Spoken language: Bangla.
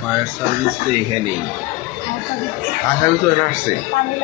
ফায়ার সার্ভিস তো এখানেই ফায়ার সার্ভিস তো আসছে পানি